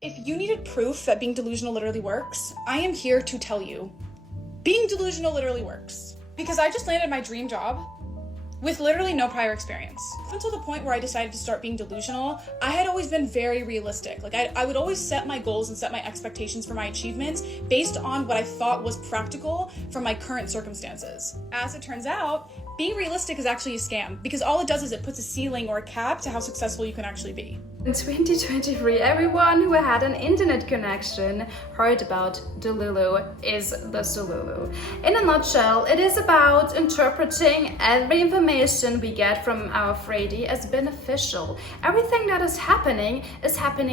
If you needed proof that being delusional literally works, I am here to tell you, being delusional literally works. Because I just landed my dream job with literally no prior experience. Up until the point where I decided to start being delusional, I had always been very realistic. Like I would always set my goals and set my expectations for my achievements based on what I thought was practical from my current circumstances. As it turns out, being realistic is actually a scam because all it does is it puts a ceiling or a cap to how successful you can actually be. In 2023, everyone who had an internet connection heard about delulu is the solulu. In a nutshell, it is about interpreting every information we get from our 3D as beneficial. Everything that is happening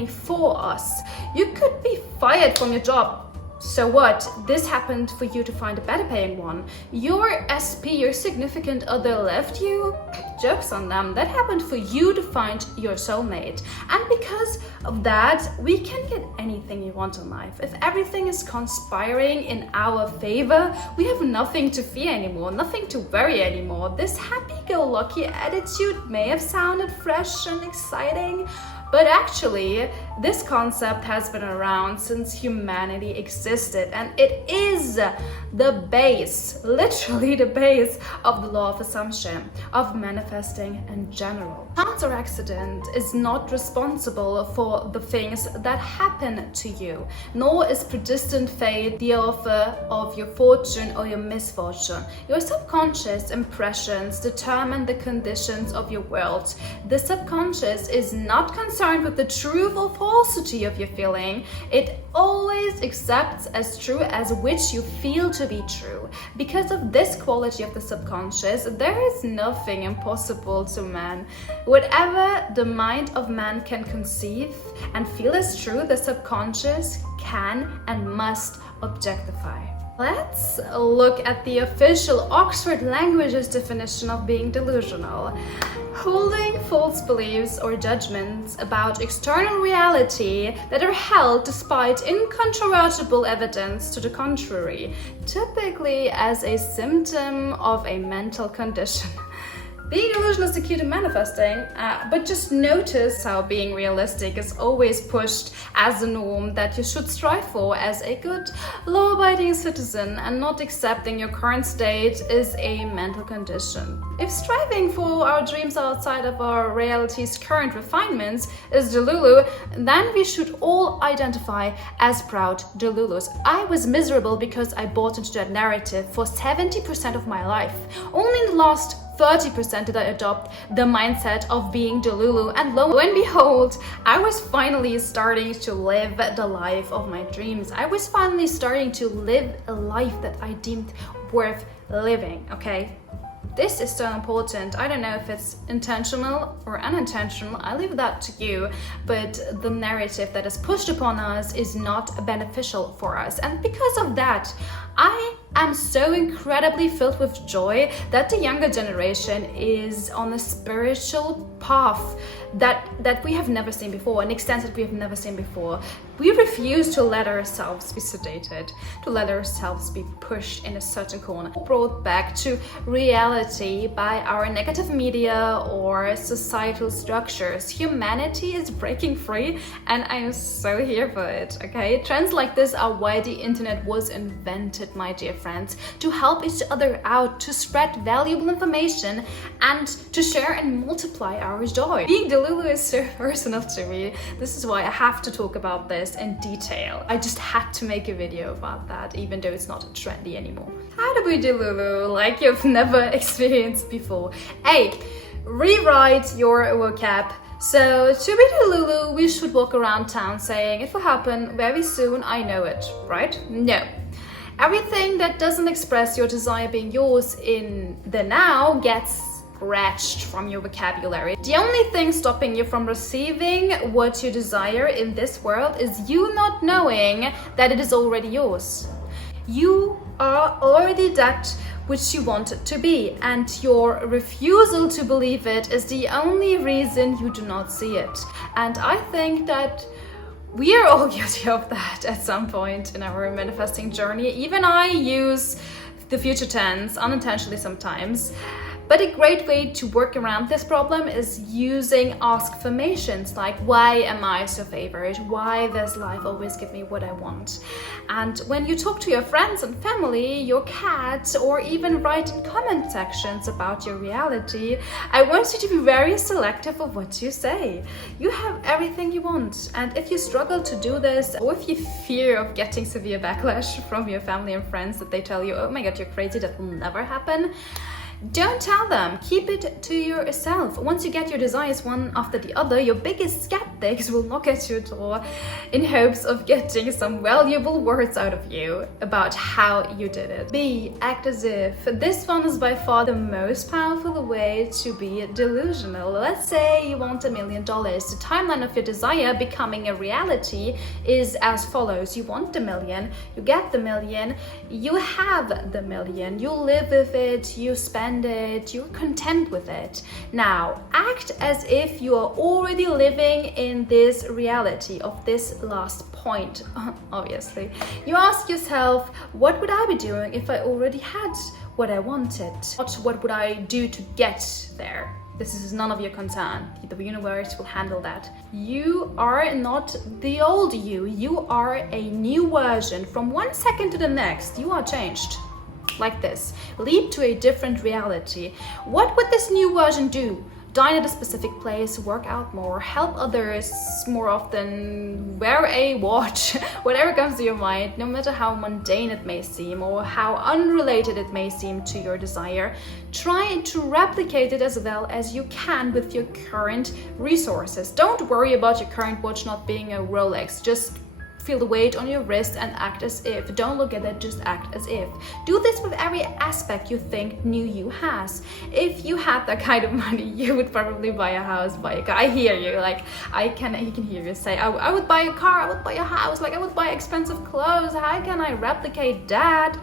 for us. You could be fired from your job. So what? This happened for you to find a better paying one. Your SP, your significant other, left you. Jokes on them. That happened for you to find your soulmate. And because of that, we can get anything you want in life. If everything is conspiring in our favor, we have nothing to fear anymore, nothing to worry anymore. This happy-go-lucky attitude may have sounded fresh and exciting, but actually, this concept has been around since humanity existed, and it is the base, literally the base of the law of assumption, of manifesting in general. Chance or accident is not responsible for the things that happen to you, nor is predestined fate the author of your fortune or your misfortune. Your subconscious impressions determine the conditions of your world. The subconscious is not concerned with the truth or falsity of your feeling. It always accepts as true as which you feel to be true. Because of this quality of the subconscious, there is nothing impossible to man. Whatever the mind of man can conceive and feel as true, the subconscious can and must objectify. Let's look at the official Oxford Languages definition of being delusional. Holding false beliefs or judgments about external reality that are held despite incontrovertible evidence to the contrary, typically as a symptom of a mental condition. Being delusional is the key to manifesting, but just notice how being realistic is always pushed as a norm that you should strive for as a good, law-abiding citizen, and not accepting your current state is a mental condition. If striving for our dreams outside of our reality's current refinements is delulu, then we should all identify as proud delulus. I was miserable because I bought into that narrative for 70% of my life. Only in the last 30% did I adopt the mindset of being delulu, and lo and behold, I was finally starting to live the life of my dreams. I was finally starting to live a life that I deemed worth living, okay? This is so important. I don't know if it's intentional or unintentional, I leave that to you, but the narrative that is pushed upon us is not beneficial for us. And because of that, I am so incredibly filled with joy that the younger generation is on a spiritual path that we have never seen before, an extent that we have never seen before. We refuse to let ourselves be sedated, to let ourselves be pushed in a certain corner, brought back to reality by our negative media or societal structures. Humanity is breaking free, and I am so here for it, okay? Trends like this are why the internet was invented, my dear friends, to help each other out, to spread valuable information, and to share and multiply our joy. Being delulu is so personal to me. This is why I have to talk about this in detail. I just had to make a video about that, even though it's not trendy anymore. How to be delulu like you've never experienced before? Hey, rewrite your vocab. So to be delulu, we should walk around town saying, it will happen very soon, I know it, right? No. Everything that doesn't express your desire being yours in the now gets scratched from your vocabulary. The only thing stopping you from receiving what you desire in this world is you not knowing that it is already yours. You are already that which you want it to be, and your refusal to believe it is the only reason you do not see it. And I think that we are all guilty of that at some point in our manifesting journey. Even I use the future tense unintentionally sometimes. But But a great way to work around this problem is using ask-formations like, why am I so favored? Why does life always give me what I want? And when you talk to your friends and family, your cat, or even write in comment sections about your reality, I want you to be very selective of what you say. You have everything you want, and if you struggle to do this, or if you fear of getting severe backlash from your family and friends that they tell you, oh my god, you're crazy, that will never happen, don't tell them. Keep it to yourself. Once you get your desires one after the other, your biggest skeptics will knock at your door in hopes of getting some valuable words out of you about how you did it. Act as if. This one is by far the most powerful way to be delusional. Let's say you want $1 million. The timeline of your desire becoming a reality is as follows. You want the million, you get the million, you have the million, you live with it, you spend it, you're content with it. Now, act as if you are already living in this reality of this last point, obviously. You ask yourself, what would I be doing if I already had what I wanted? What would I do to get there? This is none of your concern. The universe will handle that. You are not the old you. You are a new version. From one second to the next, you are changed. Like this. Leap to a different reality. What would this new version do? Dine at a specific place, work out more, help others more often, wear a watch, whatever comes to your mind, no matter how mundane it may seem or how unrelated it may seem to your desire. Try to replicate it as well as you can with your current resources. Don't worry about your current watch not being a Rolex. Just feel the weight on your wrist and act as if. Don't look at it, just act as if. Do this with every aspect you think new you has. If you had that kind of money, you would probably buy a house, buy a car. I hear you, like you can hear you say, I would buy a car, I would buy a house, like I would buy expensive clothes. How can I replicate that?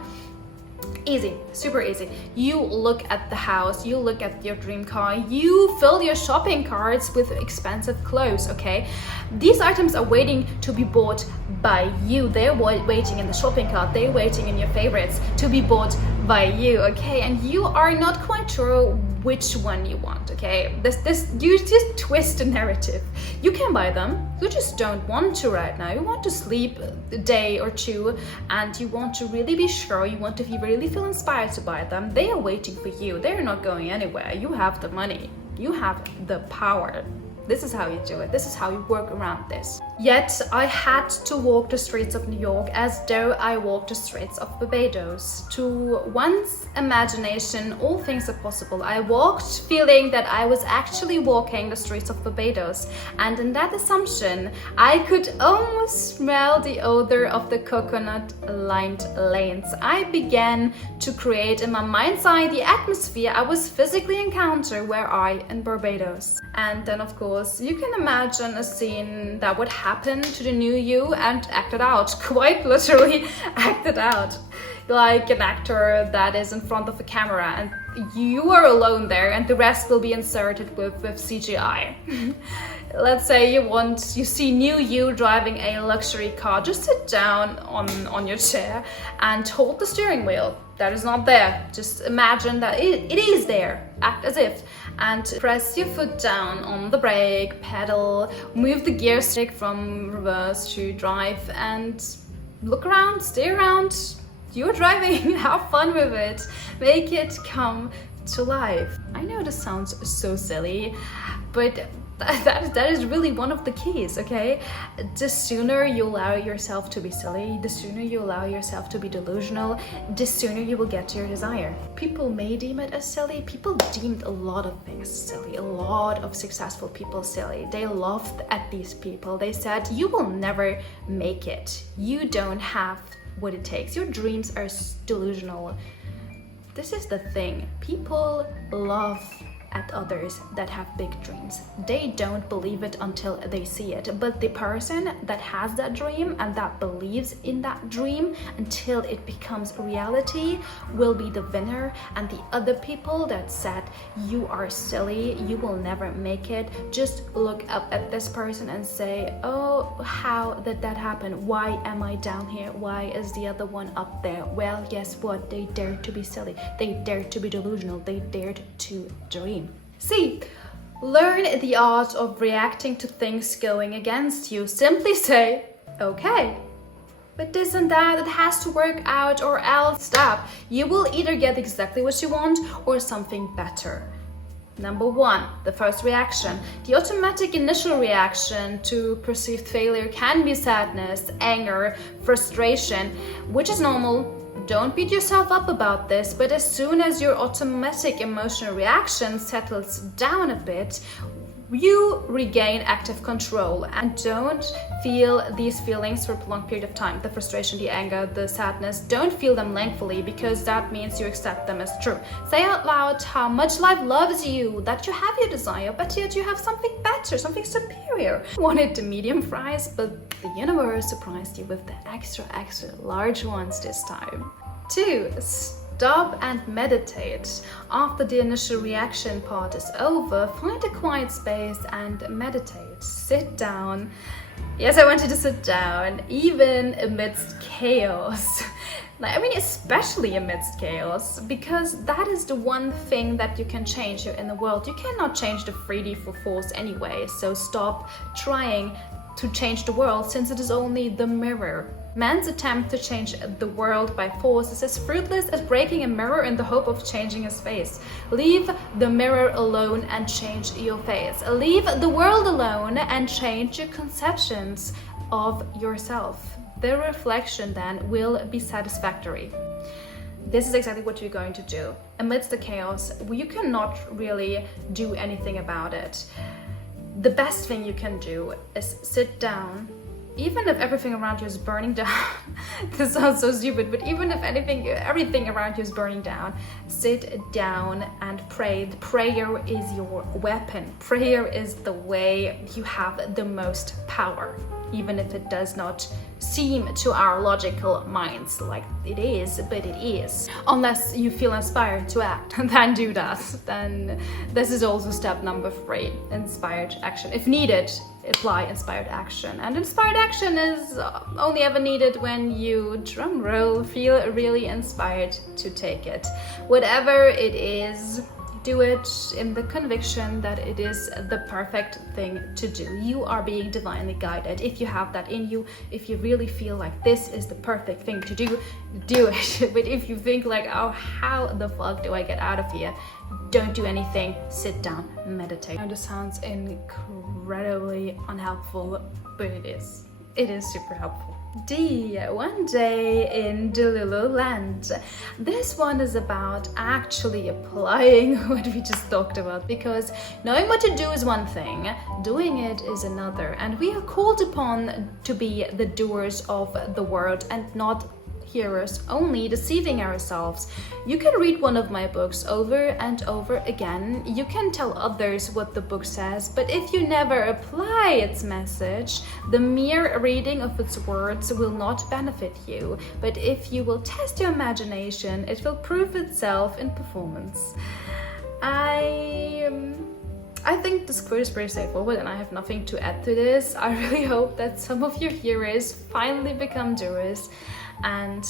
Easy, super easy. You look at the house, you look at your dream car, you fill your shopping carts with expensive clothes, okay? These items are waiting to be bought by you. They're waiting in the shopping cart, they're waiting in your favorites to be bought by you, okay? And you are not quite sure which one you want, okay? You just twist the narrative. You can buy them, you just don't want to right now. You want to sleep a day or two and you want to really be sure, you want to really feel inspired to buy them. They are waiting for you. They're not going anywhere. You have the money. You have the power. This is how you do it. This is how you work around this. Yet I had to walk the streets of New York as though I walked the streets of Barbados. To one's imagination, all things are possible. I walked feeling that I was actually walking the streets of Barbados, and in that assumption, I could almost smell the odor of the coconut-lined lanes. I began to create in my mind's eye the atmosphere I was physically encounter were I in Barbados. And then, of course, you can imagine a scene that would happen to the new you and act it out, quite literally act it out. Like an actor that is in front of a camera and you are alone there and the rest will be inserted with CGI. Let's say you see new you driving a luxury car. Just sit down on your chair and hold the steering wheel. That is not there. Just imagine that it is there. Act as if. And press your foot down on the brake, pedal, move the gear stick from reverse to drive and look around, stay around. You're driving, have fun with it. Make it come to life. I know this sounds so silly, but that is really one of the keys, okay? The sooner you allow yourself to be silly, the sooner you allow yourself to be delusional, the sooner you will get to your desire. People may deem it as silly. People deemed a lot of things silly, a lot of successful people silly. They laughed at these people. They said, you will never make it. You don't have what it takes. Your dreams are delusional. This is the thing. People laugh at others that have big dreams. They don't believe it until they see it, but the person that has that dream and that believes in that dream until it becomes reality will be the winner, and the other people that said you are silly, you will never make it, just look up at this person and say, oh, how did that happen? Why am I down here? Why is the other one up there? Well, guess what? They dared to be silly. They dared to be delusional. They dared to dream. See, learn the art of reacting to things going against you. Simply say, okay, but this and that, it has to work out, or else stop. You will either get exactly what you want or something better. Number one, the first reaction. The automatic initial reaction to perceived failure can be sadness, anger, frustration, which is normal. Don't beat yourself up about this, but as soon as your automatic emotional reaction settles down a bit, you regain active control and don't feel these feelings for a prolonged period of time. The frustration, the anger, the sadness, don't feel them lengthily, because that means you accept them as true. Say out loud how much life loves you, that you have your desire, but yet you have something better, something superior. Wanted the medium fries, but the universe surprised you with the extra large ones this time. 2. Stop and meditate. After the initial reaction part is over, find a quiet space and meditate. Sit down. Yes, I want you to sit down, even amidst chaos. I mean, especially amidst chaos, because that is the one thing that you can change in the world. You cannot change the 3D for force anyway, so stop trying to change the world, since it is only the mirror. Man's attempt to change the world by force is as fruitless as breaking a mirror in the hope of changing his face. Leave the mirror alone and change your face. Leave the world alone and change your conceptions of yourself. The reflection then will be satisfactory. This is exactly what you're going to do. Amidst the chaos, you cannot really do anything about it. The best thing you can do is sit down. Even if everything around you is burning down, this sounds so stupid, but even if everything around you is burning down, sit down and pray. Prayer is your weapon. Prayer is the way you have the most power, even if it does not seem to our logical minds like it is, but it is. Unless you feel inspired to act, then do that. Then this is also step number 3, inspired action. If needed, apply inspired action. And inspired action is only ever needed when you, drum roll, feel really inspired to take it. Whatever it is, do it in the conviction that it is the perfect thing to do. You are being divinely guided. If you have that in you, if you really feel like this is the perfect thing to do, do it. But if you think like, oh, how the fuck do I get out of here? Don't do anything. Sit down, meditate. And this sounds incredibly unhelpful, but it is. It is super helpful. D. One day in delulu-land. This one is about actually applying what we just talked about, because knowing what to do is one thing, doing it is another, and we are called upon to be the doers of the word and not hearers only, deceiving ourselves. You can read one of my books over and over again. You can tell others what the book says, but if you never apply its message, the mere reading of its words will not benefit you. But if you will test your imagination, it will prove itself in performance. I think this quote is pretty straightforward and I have nothing to add to this. I really hope that some of your hearers finally become doers, and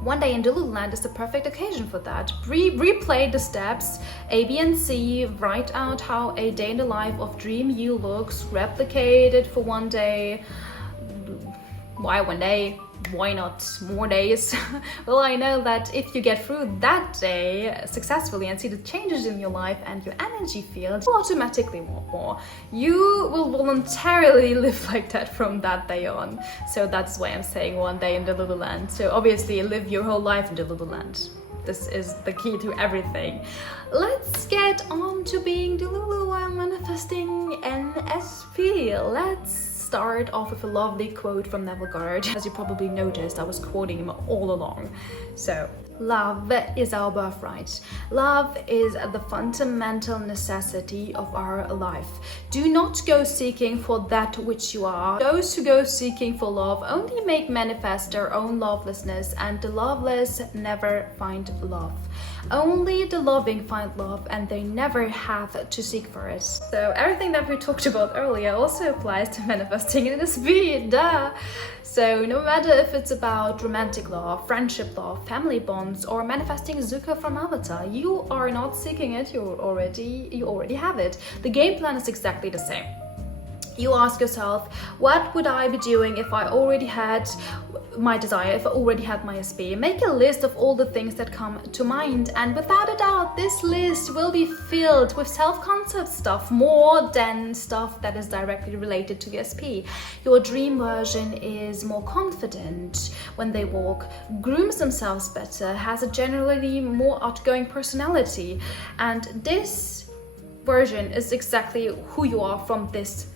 one day in delulu-land is the perfect occasion for that. Replay the steps A, B, and C, write out how a day in the life of Dream You looks, replicate it for one day. Why one day? Why not more days? Well, I know that if you get through that day successfully and see the changes in your life and your energy field, you'll automatically want more. You will voluntarily live like that from that day on. So that's why I'm saying one day in delulu-land. So obviously live your whole life in delulu-land. This is the key to everything. Let's get on to being delulu while manifesting NSP. Let's start off with a lovely quote from Neville Goddard. As you probably noticed, I was quoting him all along. So, love is our birthright. Love is the fundamental necessity of our life. Do not go seeking for that which you are. Those who go seeking for love only make manifest their own lovelessness, and the loveless never find love. Only the loving find love, and they never have to seek for it. So everything that we talked about earlier also applies to manifesting in this video, duh! So no matter if it's about romantic love, friendship love, family bonds, or manifesting Zuko from Avatar, you are not seeking it, you already have it. The game plan is exactly the same. You ask yourself, what would I be doing if I already had my desire, if I already had my SP? Make a list of all the things that come to mind, and without a doubt, this list will be filled with self-concept stuff more than stuff that is directly related to your SP. Your dream version is more confident when they walk, grooms themselves better, has a generally more outgoing personality, and this version is exactly who you are from this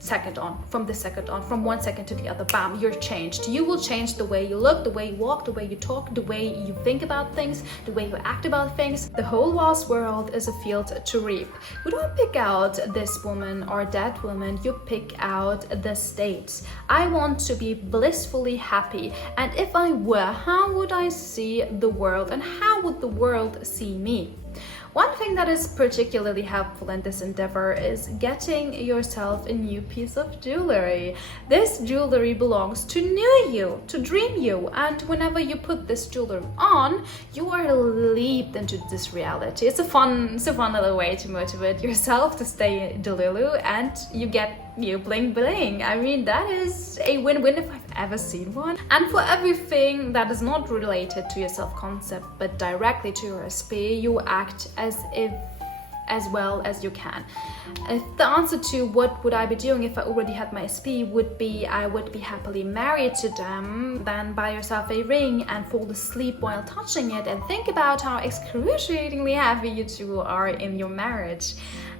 second on, from 1 second to the other. Bam, you're changed. You will change the way you look, the way you walk, the way you talk, the way you think about things, the way you act about things. The whole vast world is a field to reap. You don't pick out this woman or that woman, you pick out the state. I want to be blissfully happy, and if I were, how would I see the world, and how would the world see me? One thing that is particularly helpful in this endeavor is getting yourself a new piece of jewelry. This jewelry belongs to new you, to dream you, and whenever you put this jewelry on, you are leaped into this reality. It's a fun little way to motivate yourself to stay delulu, and you get new bling bling. I mean, that is a win-win if I've ever seen one. And for everything that is not related to your self-concept but directly to your SP, you act as well as you can. If the answer to what would I be doing if I already had my SP would be I would be happily married to them, then buy yourself a ring and fall asleep while touching it and think about how excruciatingly happy you two are in your marriage.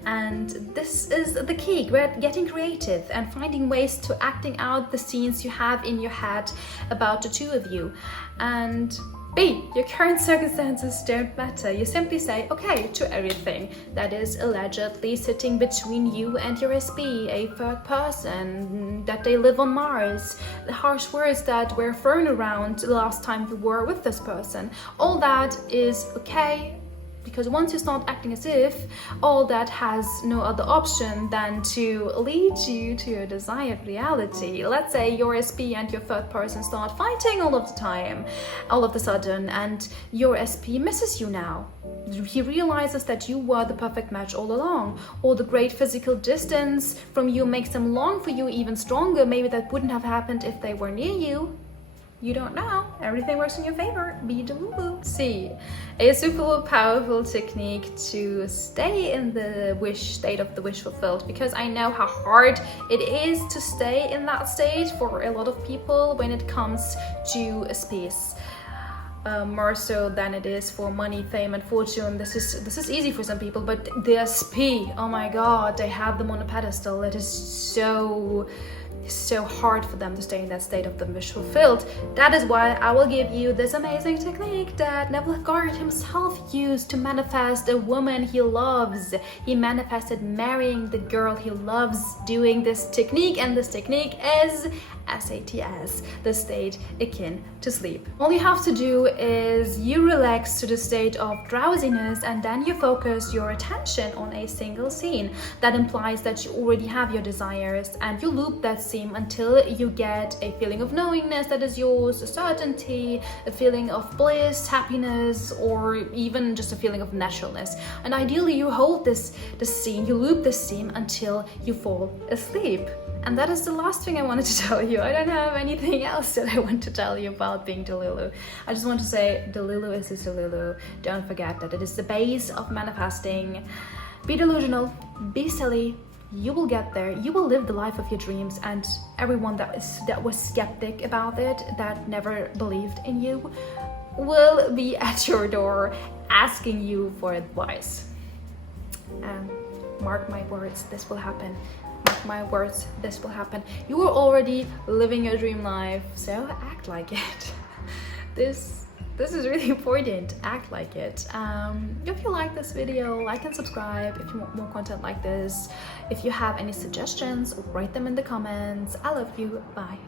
And this is the key, getting creative and finding ways to acting out the scenes you have in your head about the two of you. And B, your current circumstances don't matter. You simply say okay to everything that is allegedly sitting between you and your SP, a third person, that they live on Mars, the harsh words that were thrown around the last time you were with this person. All that is okay, because once you start acting as if, all that has no other option than to lead you to your desired reality. Let's say your SP and your third person start fighting all of the time, all of a sudden, and your SP misses you now. He realizes that you were the perfect match all along, or the great physical distance from you makes them long for you even stronger. Maybe that wouldn't have happened if they were near you. You don't know. Everything works in your favor. Be delulu. C, a super powerful technique to stay in the state of the wish fulfilled, because I know how hard it is to stay in that state for a lot of people when it comes to space. More so than it is for money, fame, and fortune. This is easy for some people, but the SP, oh my god, they have them on a pedestal. It is so hard for them to stay in that state of the wish fulfilled. That is why I will give you this amazing technique that Neville Goddard himself used to manifest a woman he loves. He manifested marrying the girl he loves doing this technique, and this technique is SATS, the state akin to sleep. All you have to do is you relax to the state of drowsiness, and then you focus your attention on a single scene. That implies that you already have your desires, and you loop that scene until you get a feeling of knowingness that is yours, a certainty, a feeling of bliss, happiness, or even just a feeling of naturalness. And ideally you hold this scene, you loop this scene until you fall asleep. And that is the last thing I wanted to tell you. I don't have anything else that I want to tell you about being delulu. I just want to say delulu is a delulu. Don't forget that it is the base of manifesting. Be delusional, be silly, you will get there. You will live the life of your dreams, and everyone that was skeptic about it, that never believed in you, will be at your door asking you for advice. Mark my words, this will happen. Mark my words, this will happen. You are already living your dream life, so act like it. This This is really important. Act like it. If you like this video, like and subscribe if you want more content like this. If you have any suggestions, write them in the comments. I love you. Bye.